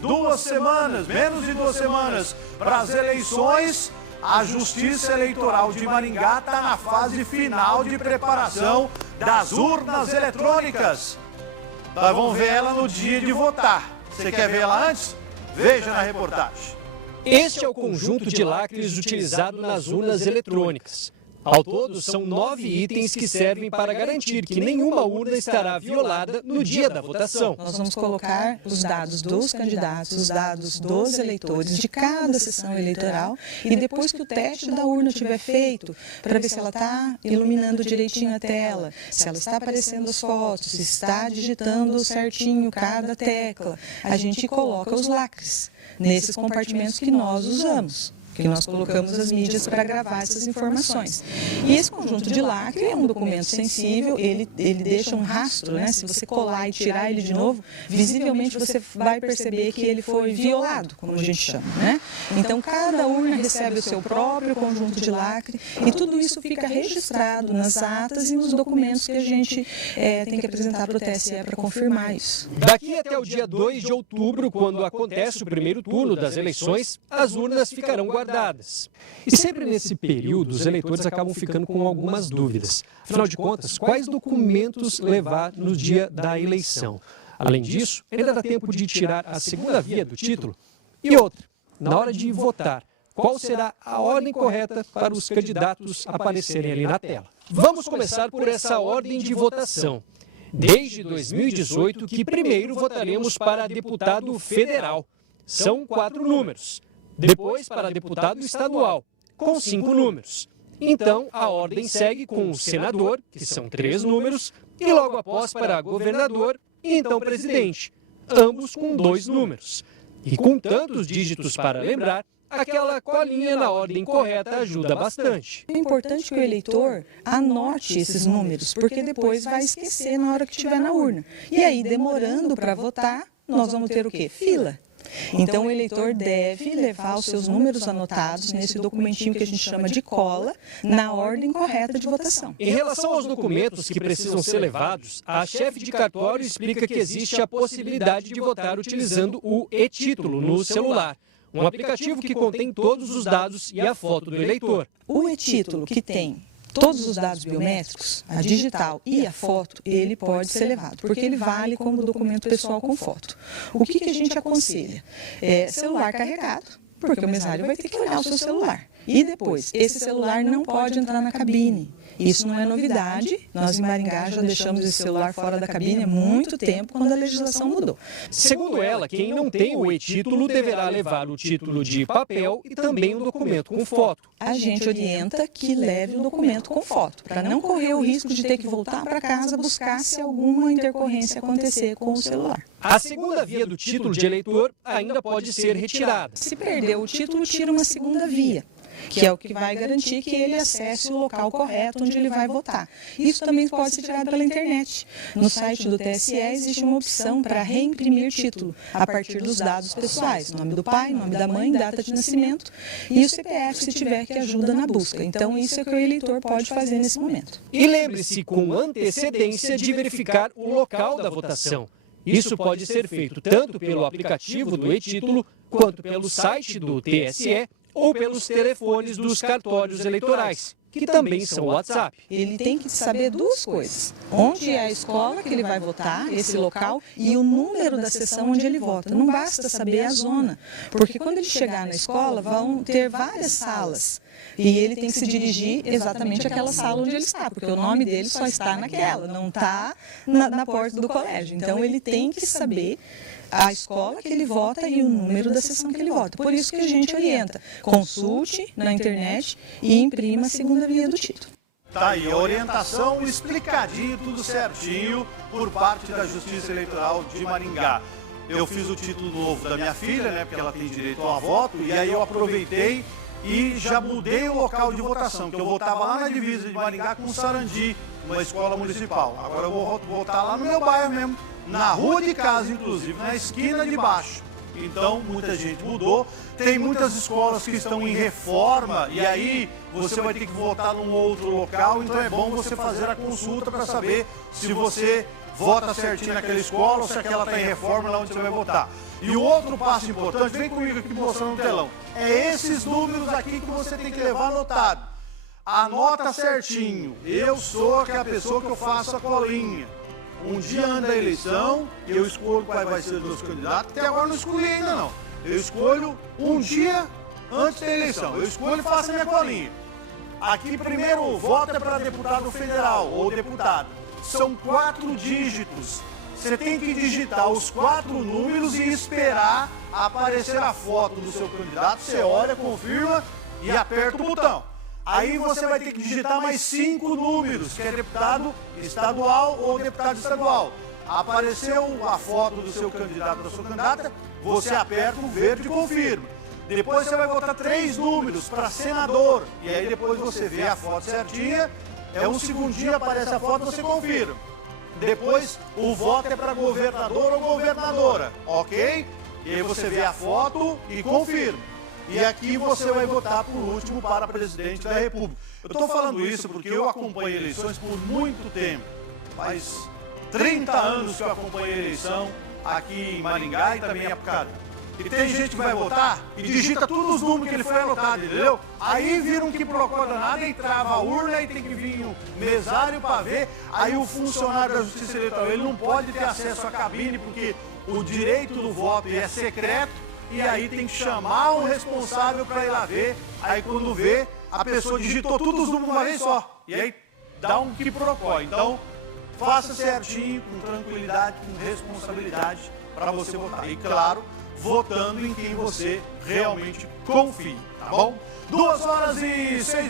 2 semanas, menos de 2 semanas para as eleições, a Justiça Eleitoral de Maringá está na fase final de preparação das urnas eletrônicas. Nós vamos ver ela no dia de votar. Você quer ver ela antes? Veja na reportagem. Este é o conjunto de lacres utilizado nas urnas eletrônicas. Ao todo, são 9 itens que servem para garantir que nenhuma urna estará violada no dia da votação. Nós vamos colocar os dados dos candidatos, os dados dos eleitores de cada sessão eleitoral e depois que o teste da urna estiver feito, para ver se ela está iluminando direitinho a tela, se ela está aparecendo as fotos, se está digitando certinho cada tecla, a gente coloca os lacres nesses compartimentos que nós usamos, que nós colocamos as mídias para gravar essas informações. E esse conjunto de lacre é um documento sensível, ele deixa um rastro, né? Se você colar e tirar ele de novo, visivelmente você vai perceber que ele foi violado, como a gente chama, né? Então, cada urna recebe o seu próprio conjunto de lacre e tudo isso fica registrado nas atas e nos documentos que a gente tem que apresentar para o TSE para confirmar isso. Daqui até o dia 2 de outubro, quando acontece o primeiro turno das eleições, as urnas ficarão guardadas. E sempre nesse período, os eleitores acabam ficando com algumas dúvidas. Afinal de contas, quais documentos levar no dia da eleição? Além disso, ainda dá tempo de tirar a segunda via do título. E outra, na hora de votar, qual será a ordem correta para os candidatos aparecerem ali na tela? Vamos começar por essa ordem de votação. Desde 2018 que primeiro votaremos para deputado federal. São 4 números. Depois para deputado estadual, com 5 números. Então, a ordem segue com o senador, que são 3 números, e logo após para governador e então presidente, ambos com 2 números. E com tantos dígitos para lembrar, aquela colinha na ordem correta ajuda bastante. É importante que o eleitor anote esses números, porque depois vai esquecer na hora que estiver na urna. E aí, demorando para votar, nós vamos ter o quê? Fila. Então, o eleitor deve levar os seus números anotados nesse documentinho que a gente chama de cola, na ordem correta de votação. Em relação aos documentos que precisam ser levados, a chefe de cartório explica que existe a possibilidade de votar utilizando o e-título no celular, um aplicativo que contém todos os dados e a foto do eleitor. O e-título que tem todos os dados biométricos, a digital e a foto, ele pode ser levado, porque ele vale como documento pessoal com foto. O que a gente aconselha? Celular carregado, porque o mesário vai ter que olhar o seu celular. E depois, esse celular não pode entrar na cabine. Isso não é novidade, nós em Maringá já deixamos esse celular fora da cabine há muito tempo, quando a legislação mudou. Segundo ela, quem não tem o e-título deverá levar o título de papel e também um documento com foto. A gente orienta que leve o documento com foto, para não correr o risco de ter que voltar para casa buscar se alguma intercorrência acontecer com o celular. A segunda via do título de eleitor ainda pode ser retirada. Se perder o título, tira uma segunda via, que é o que vai garantir que ele acesse o local correto onde ele vai votar. Isso também pode ser tirado pela internet. No site do TSE existe uma opção para reimprimir título, a partir dos dados pessoais, nome do pai, nome da mãe, data de nascimento e o CPF, se tiver, que ajuda na busca. Então, isso é o que o eleitor pode fazer nesse momento. E lembre-se, com antecedência, de verificar o local da votação. Isso pode ser feito tanto pelo aplicativo do e-título, quanto pelo site do TSE, ou pelos telefones dos cartórios eleitorais, que também são o WhatsApp. Ele tem que saber 2 coisas: onde é a escola que ele vai votar, esse local, e o número da sessão onde ele vota. Não basta saber a zona, porque quando ele chegar na escola, vão ter várias salas. E ele tem que se dirigir exatamente àquela sala onde ele está, porque o nome dele só está naquela, não está na porta do colégio. Então, ele tem que saber a escola que ele vota e o número da sessão que ele vota. Por isso que a gente orienta: consulte na internet e imprima a segunda via do título. Tá aí, a orientação explicadinho, tudo certinho, por parte da Justiça Eleitoral de Maringá. Eu fiz o título novo da minha filha, né, porque ela tem direito a voto, e aí eu aproveitei e já mudei o local de votação, que eu votava lá na divisa de Maringá com Sarandi, numa escola municipal. Agora eu vou votar lá no meu bairro mesmo, na rua de casa, inclusive, na esquina de baixo. Então, muita gente mudou. Tem muitas escolas que estão em reforma e aí você vai ter que votar num outro local. Então, é bom você fazer a consulta para saber se você vota certinho naquela escola ou se aquela está em reforma, lá onde você vai votar. E o outro passo importante, vem comigo aqui mostrando no telão, é esses números aqui que você tem que levar anotado. Anota certinho. Eu sou aquela pessoa que eu faço a colinha. Um dia antes da eleição, eu escolho qual vai ser os meus candidatos. Até agora não escolhi ainda não. Eu escolho um dia antes da eleição. Eu escolho e faço a minha colinha. Aqui, primeiro, o voto é para deputado federal ou deputada. São 4 dígitos. Você tem que digitar os 4 números e esperar aparecer a foto do seu candidato. Você olha, confirma e aperta o botão. Aí você vai ter que digitar mais 5 números, que é deputado estadual ou deputado estadual. Apareceu a foto do seu candidato, da sua candidata, você aperta o verde e confirma. Depois você vai botar 3 números para senador. E aí depois você vê a foto certinha, um segundinho aparece a foto, você confirma. Depois o voto é para governador ou governadora, ok? E aí você vê a foto e confirma. E aqui você vai votar por último para presidente da República. Eu estou falando isso porque eu acompanho eleições por muito tempo. Faz 30 anos que eu acompanho a eleição aqui em Maringá e também em Apucarana. E tem gente que vai votar e digita todos os números que ele foi anotado, entendeu? Aí vira um quiprocó danado e trava a urna e tem que vir um mesário para ver. Aí o funcionário da Justiça Eleitoral, ele não pode ter acesso à cabine porque o direito do voto é secreto. E aí tem que chamar um responsável para ir lá ver. Aí quando vê, a pessoa digitou todos os números de uma vez só. E aí dá um quiprocó. Então, faça certinho, com tranquilidade, com responsabilidade para você votar. E claro, votando em quem você realmente confia, tá bom? 2h06.